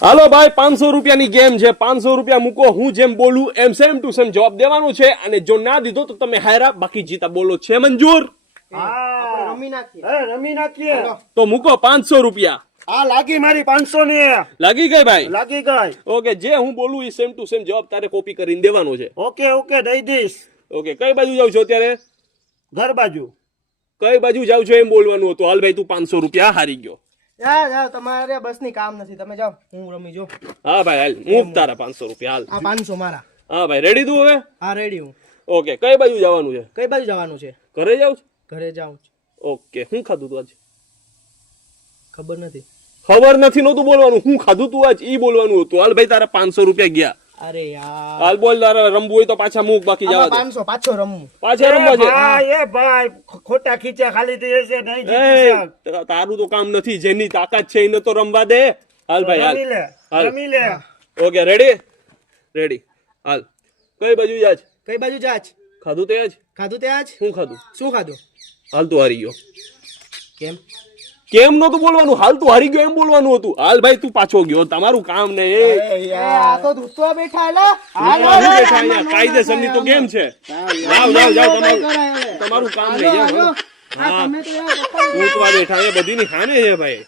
હાલો ભાઈ 500 રૂપિયાની ગેમ છે 500 રૂપિયા મૂકો હું જેમ બોલું એમ સેમ ટુ સેમ જવાબ દેવાનો છે અને જો ના દીધો તો તમે હાર્યા બાકી જીતા બોલો છે મંજૂર આપણે રમી નાખીએ તો મૂકો 500 રૂપિયા આ લાગી મારી 500 ની લાગી ગઈ ભાઈ લાગી ગઈ ઓકે જે હું બોલું એ સેમ ટુ સેમ જવાબ તારે કોપી કરીને દેવાનો છે ઓકે દઈ દઈશ ઓકે કઈ બાજુ જાવ છો અત્યારે ઘર બાજુ કઈ બાજુ જાવ છો એમ બોલવાનું હતું હાલ ભાઈ તું 500 રૂપિયા હારી ગયો જાઓ તમારે બસ ની કામ નથી તમે જાઓ હું રમી જો હા ભાઈ હાલ મૂક તારા 500 રૂપિયા હાલ આ 500 મારા હા ભાઈ રેડી તું હવે હા રેડી હું ઓકે કઈ બાજુ જવાનું છે કઈ બાજુ જવાનું છે ઘરે જાવ છો ઘરે જાઉં છું ઓકે હું ખાધું તું આજ ખબર નથી ખબર નથી નતું બોલવાનું હું ખાધું તું આજ ઈ બોલવાનું હતું હાલ ભાઈ તારા 500 રૂપિયા ગયા અરે યાર હાલ બોલ તારે રમવું હોય તો પાછા મૂક બાકી જવા દે 500 પાછો રમવું પાછા રમવા છે ભાઈ ખોટા ખીચા ખાલી થઈ જશે નહીં એ, તારું તો કામ નથી જેની તાકાત છે એને તો રમવા દે હાલ ભાઈ હાલ હાલ. રમી લે ઓકે રેડી હાલ કઈ બાજુ જાજ કઈ બાજુ જાચ ખાધું તે આજ ખાધું તે આજ હું ખાધું શું ખાધું હાલ તું હારી ગયો કેમ નતું બોલવાનું હાલ તું હારી ગયો એમ બોલવાનું હતું હાલ ભાઈ તું પાછો ગયો તમારું કામ ને એ આ તો દોસ્તો બેઠા એલા હું બેઠા અહીંયા કાયદેસરની તો ગેમ છે જાવ તમારું કામ નહીં જાઓ આ તમે તો યાર હું તો આ બેઠા એ બધીની ખાને છે ભાઈ